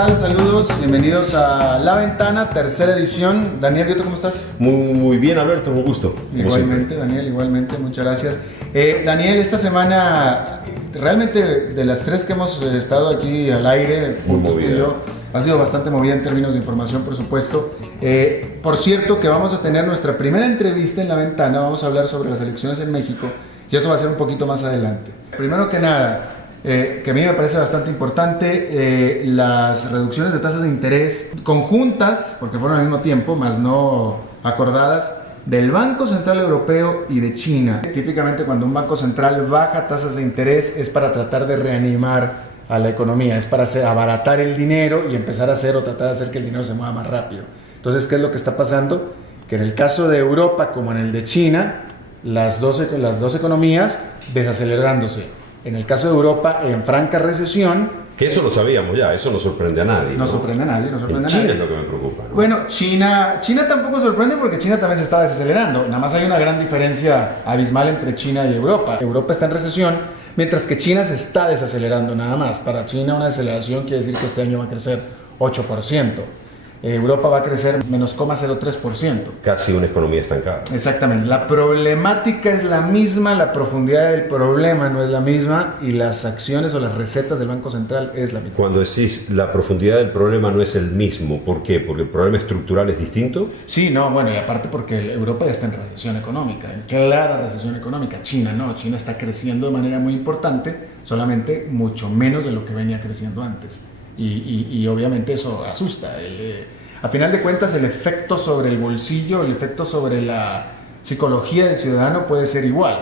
tal? Saludos, bienvenidos a La Ventana, tercera edición. Daniel, ¿tú cómo estás? Muy bien, Alberto, un gusto. Igualmente, Daniel, igualmente, muchas gracias. Daniel, esta semana, realmente de las tres que hemos estado aquí al aire, juntos tú y yo, ha sido bastante movida en términos de información, por supuesto. Por cierto, que vamos a tener nuestra primera entrevista en La Ventana, vamos a hablar sobre las elecciones en México, y eso va a ser un poquito más adelante. Primero que nada, que a mí me parece bastante importante, las reducciones de tasas de interés conjuntas, porque fueron al mismo tiempo, más no acordadas, del Banco Central Europeo y de China. Típicamente cuando un banco central baja tasas de interés es para tratar de reanimar a la economía, es para abaratar el dinero y empezar a hacer o tratar de hacer que el dinero se mueva más rápido. Entonces, ¿qué es lo que está pasando? Que en el caso de Europa como en el de China, las dos economías desacelerándose. En el caso de Europa, en franca recesión. Que eso lo sabíamos ya, eso no sorprende a nadie. No sorprende a nadie, China es lo que me preocupa, ¿no? Bueno, China tampoco sorprende porque China también se está desacelerando. Nada más hay una gran diferencia abismal entre China y Europa. Europa está en recesión, mientras que China se está desacelerando nada más. Para China una desaceleración quiere decir que este año va a crecer 8%. Europa va a crecer menos 0,03%. Casi una economía estancada. Exactamente. La problemática es la misma, la profundidad del problema no es la misma y las acciones o las recetas del Banco Central es la misma. Cuando decís la profundidad del problema no es el mismo, ¿por qué? ¿Porque el problema estructural es distinto? Sí, no, bueno, y aparte porque Europa ya está en recesión económica, en clara recesión económica. China no, China está creciendo de manera muy importante, solamente mucho menos de lo que venía creciendo antes. Y obviamente eso asusta. A final de cuentas, el efecto sobre el bolsillo, el efecto sobre la psicología del ciudadano puede ser igual.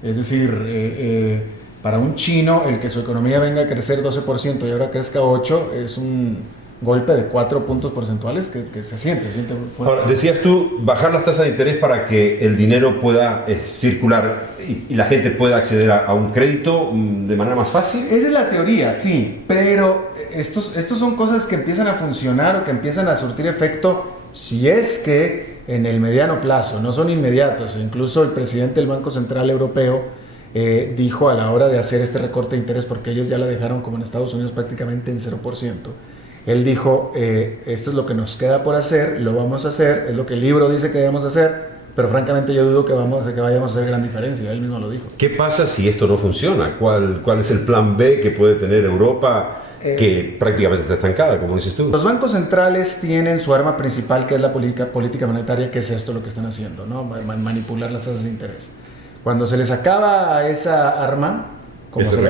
Es decir, para un chino, el que su economía venga a crecer 12% y ahora crezca 8% es un golpe de 4 puntos porcentuales que se siente fuerte. Ahora, decías tú, bajar las tasas de interés para que el dinero pueda circular y la gente pueda acceder a un crédito de manera más fácil. Esa es la teoría, sí, pero estos son cosas que empiezan a funcionar o que empiezan a surtir efecto si es que en el mediano plazo, no son inmediatos. Incluso el presidente del Banco Central Europeo dijo a la hora de hacer este recorte de interés, porque ellos ya la dejaron como en Estados Unidos prácticamente en 0%. Él dijo, esto es lo que nos queda por hacer, lo vamos a hacer, es lo que el libro dice que debemos hacer, pero francamente yo dudo que vayamos a hacer gran diferencia, él mismo lo dijo. ¿Qué pasa si esto no funciona? ¿Cuál es el plan B que puede tener Europa que prácticamente está estancada, como dices tú? Los bancos centrales tienen su arma principal, que es la política monetaria, que es esto lo que están haciendo, ¿no? Manipular las tasas de interés. Cuando se les acaba esa arma, ese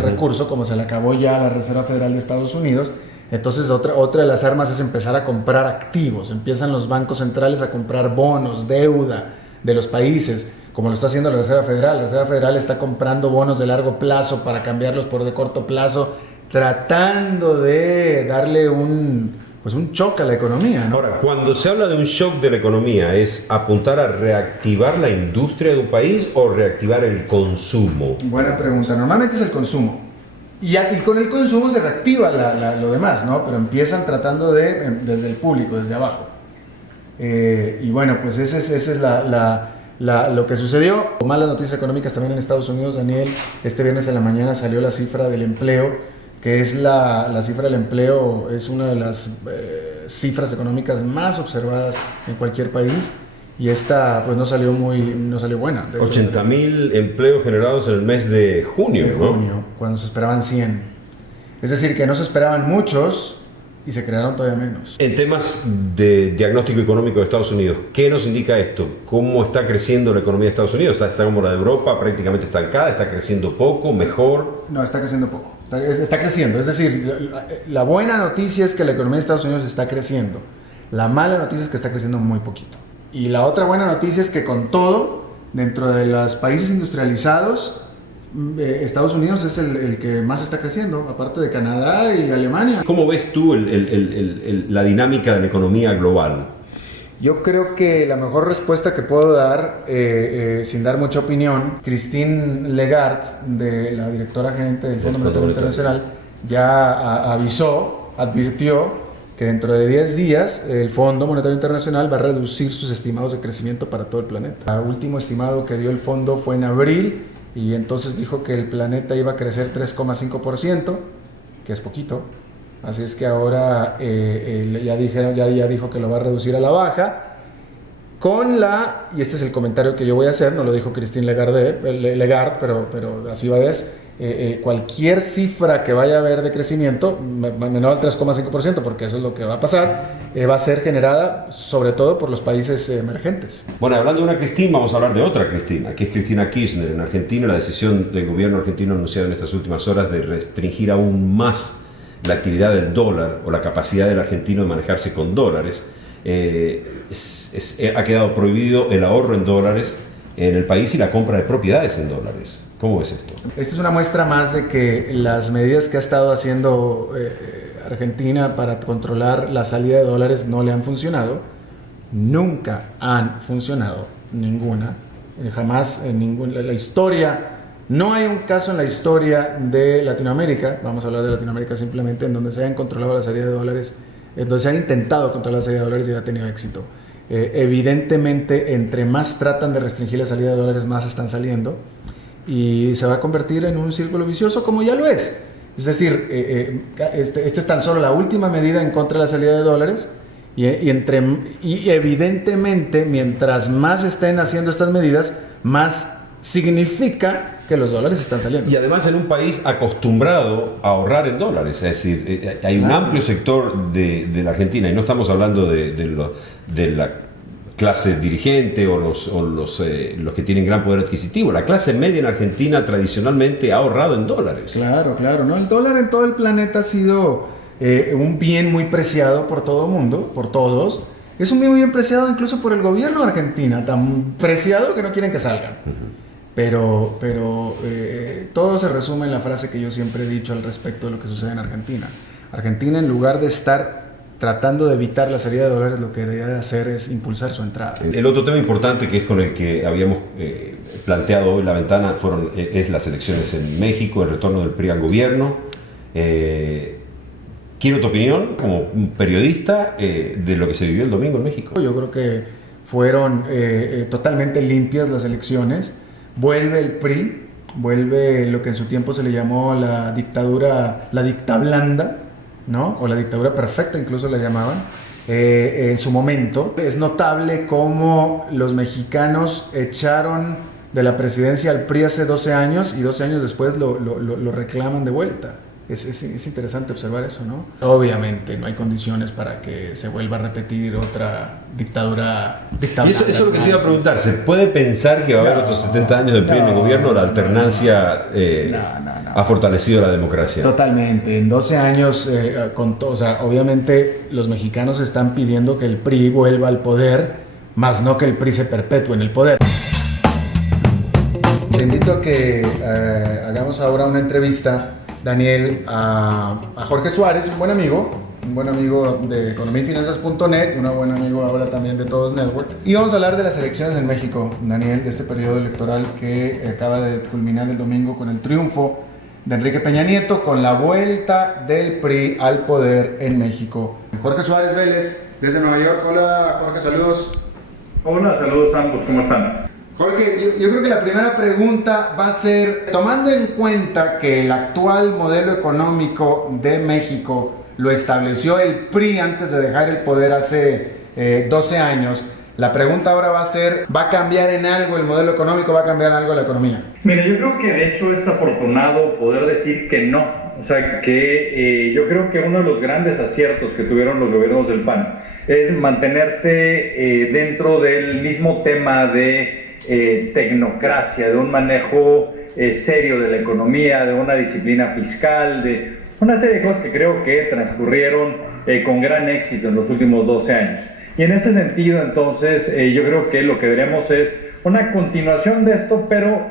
recurso, como se le acabó ya a la Reserva Federal de Estados Unidos, entonces otra de las armas es empezar a comprar activos. Empiezan los bancos centrales a comprar bonos, deuda de los países, como lo está haciendo la Reserva Federal. La Reserva Federal está comprando bonos de largo plazo para cambiarlos por de corto plazo, tratando de darle un shock a la economía, ¿no? Ahora, cuando se habla de un shock de la economía, ¿es apuntar a reactivar la industria de un país o reactivar el consumo? Buena pregunta. Normalmente es el consumo. Y con el consumo se reactiva lo demás, ¿no? Pero empiezan tratando desde el público, desde abajo. Y bueno, pues ese es lo que sucedió. Malas noticias económicas también en Estados Unidos, Daniel. Este viernes en la mañana salió la cifra del empleo, que es la cifra del empleo, es una de las cifras económicas más observadas en cualquier país. Y esta pues no salió buena. 80.000 empleos generados en el mes de junio, ¿no? Cuando se esperaban 100. Es decir, que no se esperaban muchos y se crearon todavía menos. En temas de diagnóstico económico de Estados Unidos, ¿qué nos indica esto? ¿Cómo está creciendo la economía de Estados Unidos? ¿Está como la de Europa, prácticamente estancada? ¿Está creciendo poco, mejor? No, está creciendo poco. Está creciendo. Es decir, la buena noticia es que la economía de Estados Unidos está creciendo. La mala noticia es que está creciendo muy poquito. Y la otra buena noticia es que con todo, dentro de los países industrializados, Estados Unidos es el que más está creciendo, aparte de Canadá y Alemania. ¿Cómo ves tú la dinámica de la economía global? Yo creo que la mejor respuesta que puedo dar, sin dar mucha opinión, Christine Lagarde, la directora gerente del Fondo Monetario Internacional, ya advirtió que dentro de 10 días el Fondo Monetario Internacional va a reducir sus estimados de crecimiento para todo el planeta. El último estimado que dio el fondo fue en abril y entonces dijo que el planeta iba a crecer 3,5%, que es poquito, así es que ahora ya dijo que lo va a reducir a la baja. Y este es el comentario que yo voy a hacer, no lo dijo Christine Lagarde, pero así va a ser, cualquier cifra que vaya a haber de crecimiento, menor al 3,5%, porque eso es lo que va a pasar, va a ser generada sobre todo por los países emergentes. Bueno, hablando de una Cristina, vamos a hablar de otra Cristina, que es Cristina Kirchner. En Argentina, la decisión del gobierno argentino anunciado en estas últimas horas de restringir aún más la actividad del dólar o la capacidad del argentino de manejarse con dólares. Ha quedado prohibido el ahorro en dólares en el país y la compra de propiedades en dólares. ¿Cómo ves esto? Esta es una muestra más de que las medidas que ha estado haciendo Argentina para controlar la salida de dólares no le han funcionado. Nunca han funcionado, ninguna. Jamás en la historia. No hay un caso en la historia de Latinoamérica, vamos a hablar de Latinoamérica simplemente, en donde se hayan controlado la salida de dólares, en donde se han intentado controlar la salida de dólares y ha tenido éxito. Evidentemente, entre más tratan de restringir la salida de dólares, más están saliendo y se va a convertir en un círculo vicioso, como ya lo es. Es decir, este es tan solo la última medida en contra de la salida de dólares y evidentemente, mientras más estén haciendo estas medidas, más significa que los dólares están saliendo. Y además en un país acostumbrado a ahorrar en dólares, es decir, hay un amplio sector de la Argentina, y no estamos hablando de la clase dirigente o los que tienen gran poder adquisitivo. La clase media en Argentina tradicionalmente ha ahorrado en dólares. Claro, ¿no? El dólar en todo el planeta ha sido un bien muy preciado por todo el mundo, por todos. Es un bien muy bien preciado incluso por el gobierno de Argentina, tan preciado que no quieren que salgan. Pero todo se resume en la frase que yo siempre he dicho al respecto de lo que sucede en Argentina. Argentina, en lugar de estar tratando de evitar la salida de dólares, lo que debería de hacer es impulsar su entrada. El otro tema importante, que es con el que habíamos planteado hoy la ventana, es las elecciones en México, el retorno del PRI al gobierno. Quiero tu opinión como un periodista de lo que se vivió el domingo en México. Yo creo que fueron totalmente limpias las elecciones. Vuelve el PRI, vuelve lo que en su tiempo se le llamó la dicta blanda, ¿no? O la dictadura perfecta, incluso la llamaban, en su momento. Es notable cómo los mexicanos echaron de la presidencia al PRI hace 12 años y 12 años después lo reclaman de vuelta. Es interesante observar eso, ¿no? Obviamente no hay condiciones para que se vuelva a repetir otra dictadura. Y eso es lo que te iba a preguntar. ¿Se puede pensar que va a haber otros 70 años de PRI en el gobierno? ¿La alternancia ha fortalecido la democracia? Totalmente. En 12 años, obviamente los mexicanos están pidiendo que el PRI vuelva al poder, más no que el PRI se perpetúe en el poder. Te invito a que hagamos ahora una entrevista, Daniel, a Jorge Suárez, un buen amigo de economiafinanzas.net, un buen amigo ahora también de Todos Network. Y vamos a hablar de las elecciones en México, Daniel, de este periodo electoral que acaba de culminar el domingo con el triunfo de Enrique Peña Nieto, con la vuelta del PRI al poder en México. Jorge Suárez Vélez, desde Nueva York. Hola, Jorge, saludos. Hola, saludos a ambos, ¿cómo están? Jorge, yo creo que la primera pregunta va a ser, tomando en cuenta que el actual modelo económico de México lo estableció el PRI antes de dejar el poder hace 12 años, la pregunta ahora va a ser, ¿va a cambiar en algo el modelo económico, va a cambiar algo la economía? Mira, yo creo que de hecho es afortunado poder decir que no. O sea, que yo creo que uno de los grandes aciertos que tuvieron los gobiernos del PAN es mantenerse dentro del mismo tema de tecnocracia, de un manejo serio de la economía, de una disciplina fiscal, de una serie de cosas que creo que transcurrieron con gran éxito en los últimos 12 años. Y en ese sentido, entonces, yo creo que lo que veremos es una continuación de esto, pero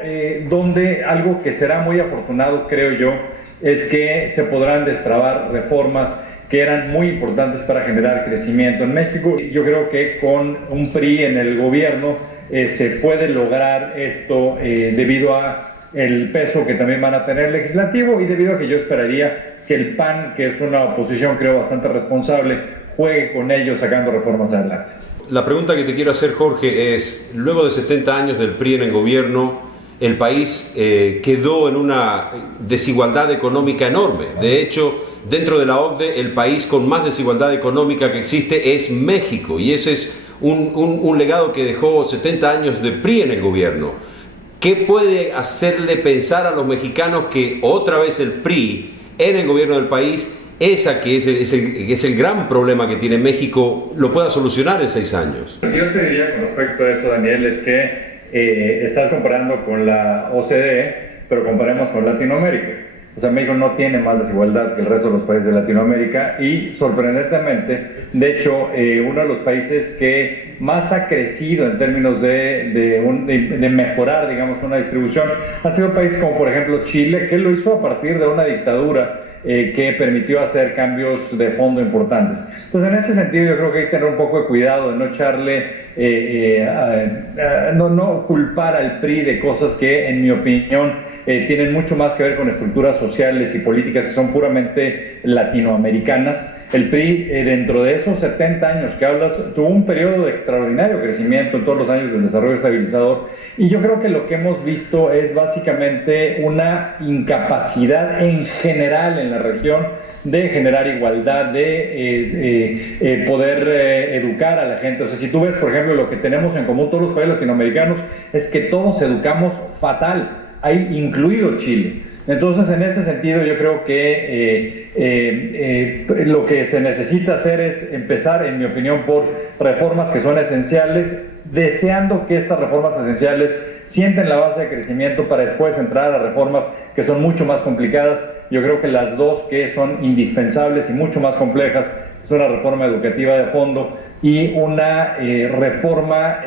donde algo que será muy afortunado, creo yo, es que se podrán destrabar reformas que eran muy importantes para generar crecimiento en México. Yo creo que con un PRI en el gobierno se puede lograr esto debido a el peso que también van a tener legislativo y debido a que yo esperaría que el PAN, que es una oposición creo bastante responsable, juegue con ellos sacando reformas adelante. La pregunta que te quiero hacer, Jorge, es, luego de 70 años del PRI en el gobierno, el país quedó en una desigualdad económica enorme. De hecho, dentro de la OCDE, el país con más desigualdad económica que existe es México, y ese es un legado que dejó 70 años de PRI en el gobierno. ¿Qué puede hacerle pensar a los mexicanos que otra vez el PRI en el gobierno del país, esa que es el gran problema que tiene México, lo pueda solucionar en 6 años? Yo te diría con respecto a eso, Daniel, es que estás comparando con la OCDE, pero comparemos con Latinoamérica. O sea, México no tiene más desigualdad que el resto de los países de Latinoamérica y, sorprendentemente, de hecho, uno de los países que más ha crecido en términos de mejorar, digamos, una distribución, ha sido países como, por ejemplo, Chile, que lo hizo a partir de una dictadura que permitió hacer cambios de fondo importantes. Entonces, en ese sentido, yo creo que hay que tener un poco de cuidado de no echarle, no culpar al PRI de cosas que, en mi opinión, tienen mucho más que ver con estructuras sociales y políticas que son puramente latinoamericanas. El PRI, dentro de esos 70 años que hablas, tuvo un periodo de extraordinario crecimiento en todos los años del desarrollo estabilizador, y yo creo que lo que hemos visto es básicamente una incapacidad en general en la región de generar igualdad, de poder educar a la gente. O sea, si tú ves, por ejemplo, lo que tenemos en común todos los países latinoamericanos es que todos educamos fatal, ahí incluido Chile. Entonces, en ese sentido, yo creo que lo que se necesita hacer es empezar, en mi opinión, por reformas que son esenciales, deseando que estas reformas esenciales sienten la base de crecimiento para después entrar a reformas que son mucho más complicadas. Yo creo que las dos que son indispensables y mucho más complejas es una reforma educativa de fondo y una reforma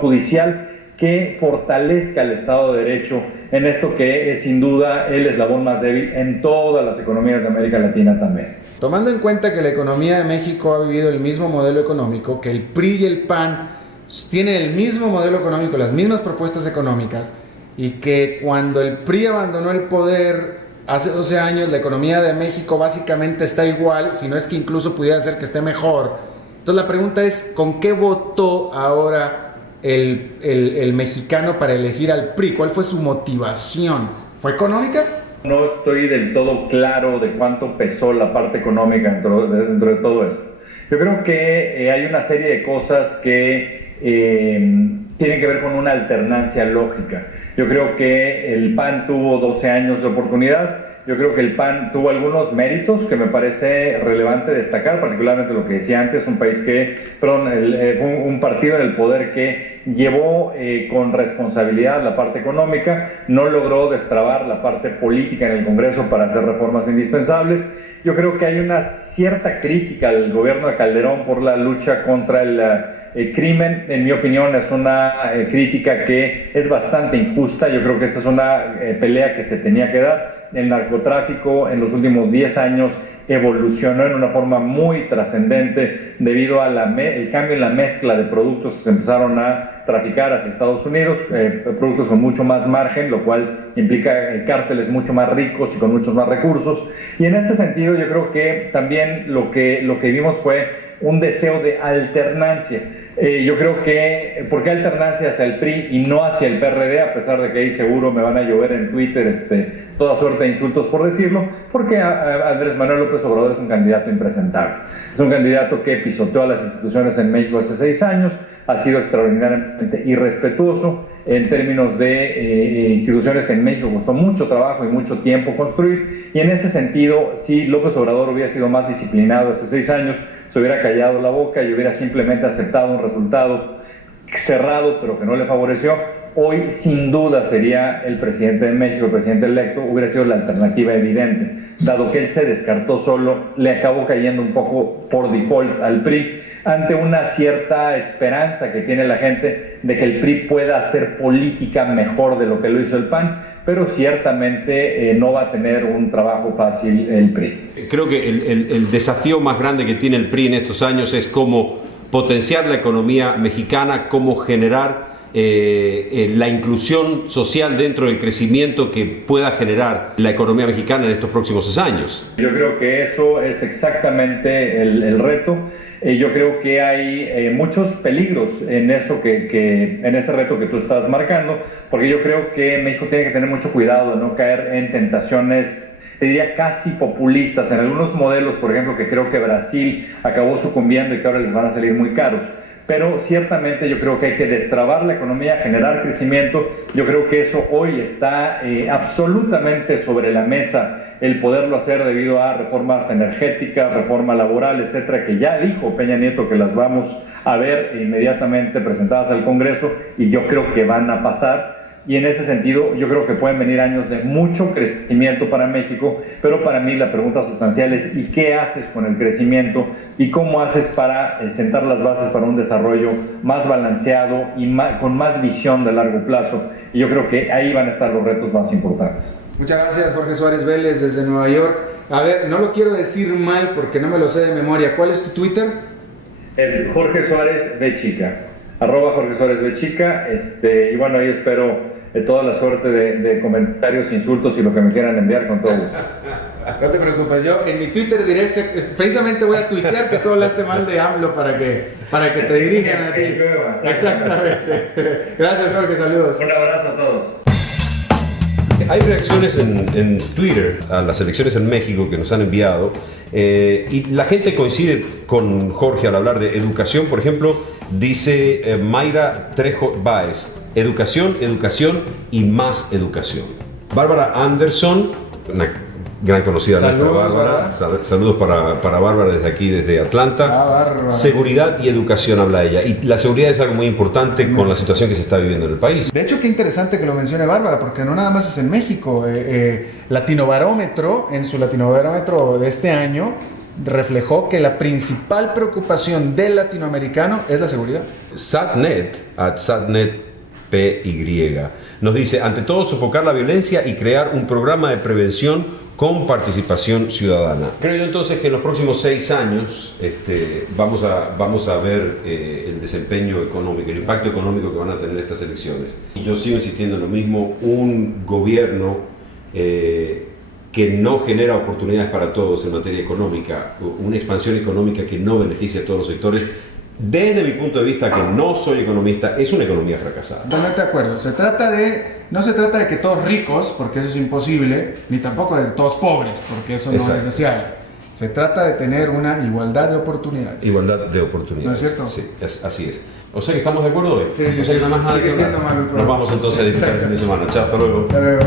judicial que fortalezca el Estado de Derecho en esto que es sin duda el eslabón más débil en todas las economías de América Latina también. Tomando en cuenta que la economía de México ha vivido el mismo modelo económico, que el PRI y el PAN tienen el mismo modelo económico, las mismas propuestas económicas, y que cuando el PRI abandonó el poder hace 12 años, la economía de México básicamente está igual, si no es que incluso pudiera ser que esté mejor. Entonces la pregunta es, ¿con qué votó ahora el mexicano para elegir al PRI? ¿Cuál fue su motivación? ¿Fue económica? No estoy del todo claro de cuánto pesó la parte económica dentro de todo esto. Yo creo que hay una serie de cosas que tienen que ver con una alternancia lógica. Yo creo que el PAN tuvo 12 años de oportunidad. Yo creo que el PAN tuvo algunos méritos que me parece relevante destacar, particularmente lo que decía antes, un partido en el poder que llevó con responsabilidad la parte económica, no logró destrabar la parte política en el Congreso para hacer reformas indispensables. Yo creo que hay una cierta crítica al gobierno de Calderón por la lucha contra el crimen. En mi opinión es una crítica que es bastante injusta. Yo creo que esta es una pelea que se tenía que dar. El narcotráfico en los últimos 10 años evolucionó en una forma muy trascendente debido al cambio en la mezcla de productos que se empezaron a traficar hacia Estados Unidos, productos con mucho más margen, lo cual implica cárteles mucho más ricos y con muchos más recursos. Y en ese sentido yo creo que también lo que vimos fue un deseo de alternancia. Yo creo que, ¿por qué alternancia hacia el PRI y no hacia el PRD? A pesar de que ahí seguro me van a llover en Twitter toda suerte de insultos por decirlo, porque Andrés Manuel López Obrador es un candidato impresentable. Es un candidato que pisoteó a las instituciones en México hace 6 años, ha sido extraordinariamente irrespetuoso en términos de instituciones que en México costó mucho trabajo y mucho tiempo construir, y en ese sentido, si López Obrador hubiera sido más disciplinado hace 6 años, se hubiera callado la boca y hubiera simplemente aceptado un resultado cerrado pero que no le favoreció, hoy sin duda sería el presidente de México, el presidente electo, hubiera sido la alternativa evidente. Dado que él se descartó solo, le acabó cayendo un poco por default al PRI, ante una cierta esperanza que tiene la gente de que el PRI pueda hacer política mejor de lo que lo hizo el PAN, pero ciertamente no va a tener un trabajo fácil el PRI. Creo que el desafío más grande que tiene el PRI en estos años es cómo potenciar la economía mexicana, cómo generar la inclusión social dentro del crecimiento que pueda generar la economía mexicana en estos próximos 6 años. Yo creo que eso es exactamente el reto. Yo creo que hay muchos peligros en eso en ese reto que tú estás marcando, porque yo creo que México tiene que tener mucho cuidado de no caer en tentaciones te diría casi populistas en algunos modelos, por ejemplo, que creo que Brasil acabó sucumbiendo y que ahora les van a salir muy caros. Pero ciertamente yo creo que hay que destrabar la economía, generar crecimiento. Yo creo que eso hoy está absolutamente sobre la mesa, el poderlo hacer debido a reformas energéticas, reforma laboral, etcétera, que ya dijo Peña Nieto que las vamos a ver inmediatamente presentadas al Congreso, y yo creo que van a pasar. Y en ese sentido yo creo que pueden venir años de mucho crecimiento para México, pero para mí la pregunta sustancial es ¿y qué haces con el crecimiento? ¿Y cómo haces para sentar las bases para un desarrollo más balanceado y con más visión de largo plazo? Y yo creo que ahí van a estar los retos más importantes. Muchas gracias, Jorge Suárez Vélez, desde Nueva York. A ver, no lo quiero decir mal porque no me lo sé de memoria. ¿Cuál es tu Twitter? Es Jorge Suárez de Chica, @Jorge Suárez de Chica, y bueno, ahí espero toda la suerte de comentarios, insultos y lo que me quieran enviar, con todo gusto. No te preocupes, yo en mi Twitter diré, precisamente voy a tuitear que tú hablaste mal de AMLO para que te dirijan a ti. Exactamente. Gracias, Jorge, saludos. Un abrazo a todos. Hay reacciones en Twitter a las elecciones en México que nos han enviado, y la gente coincide con Jorge al hablar de educación. Por ejemplo, dice Mayra Trejo Báez: educación, educación y más educación. Bárbara Anderson, una gran conocida. Saludos, Bárbara. Saludos para Bárbara desde aquí, desde Atlanta. Bárbara. Seguridad y educación habla ella. Y la seguridad es algo muy importante con la situación que se está viviendo en el país. De hecho, qué interesante que lo mencione Bárbara, porque no nada más es en México. Latinobarómetro, en su Latinobarómetro de este año, reflejó que la principal preocupación del latinoamericano es la seguridad. Satnet, PY, nos dice: ante todo, sofocar la violencia y crear un programa de prevención con participación ciudadana. Creo yo entonces que en los próximos 6 años vamos a ver el desempeño económico, el impacto económico que van a tener estas elecciones. Y yo sigo insistiendo en lo mismo: un gobierno que no genera oportunidades para todos en materia económica, una expansión económica que no beneficia a todos los sectores, desde mi punto de vista, que no soy economista, es una economía fracasada. Totalmente de acuerdo. No se trata de que todos ricos, porque eso es imposible, ni tampoco de todos pobres, porque eso no es deseable. Se trata de tener una igualdad de oportunidades. Igualdad de oportunidades. ¿No es cierto? Sí, así es. O sea que estamos de acuerdo hoy. Sí, o sea que nada más nada sigue que siendo hablar. malo el Nos vamos entonces a disfrutar el fin de semana. Chao, hasta luego. Hasta luego.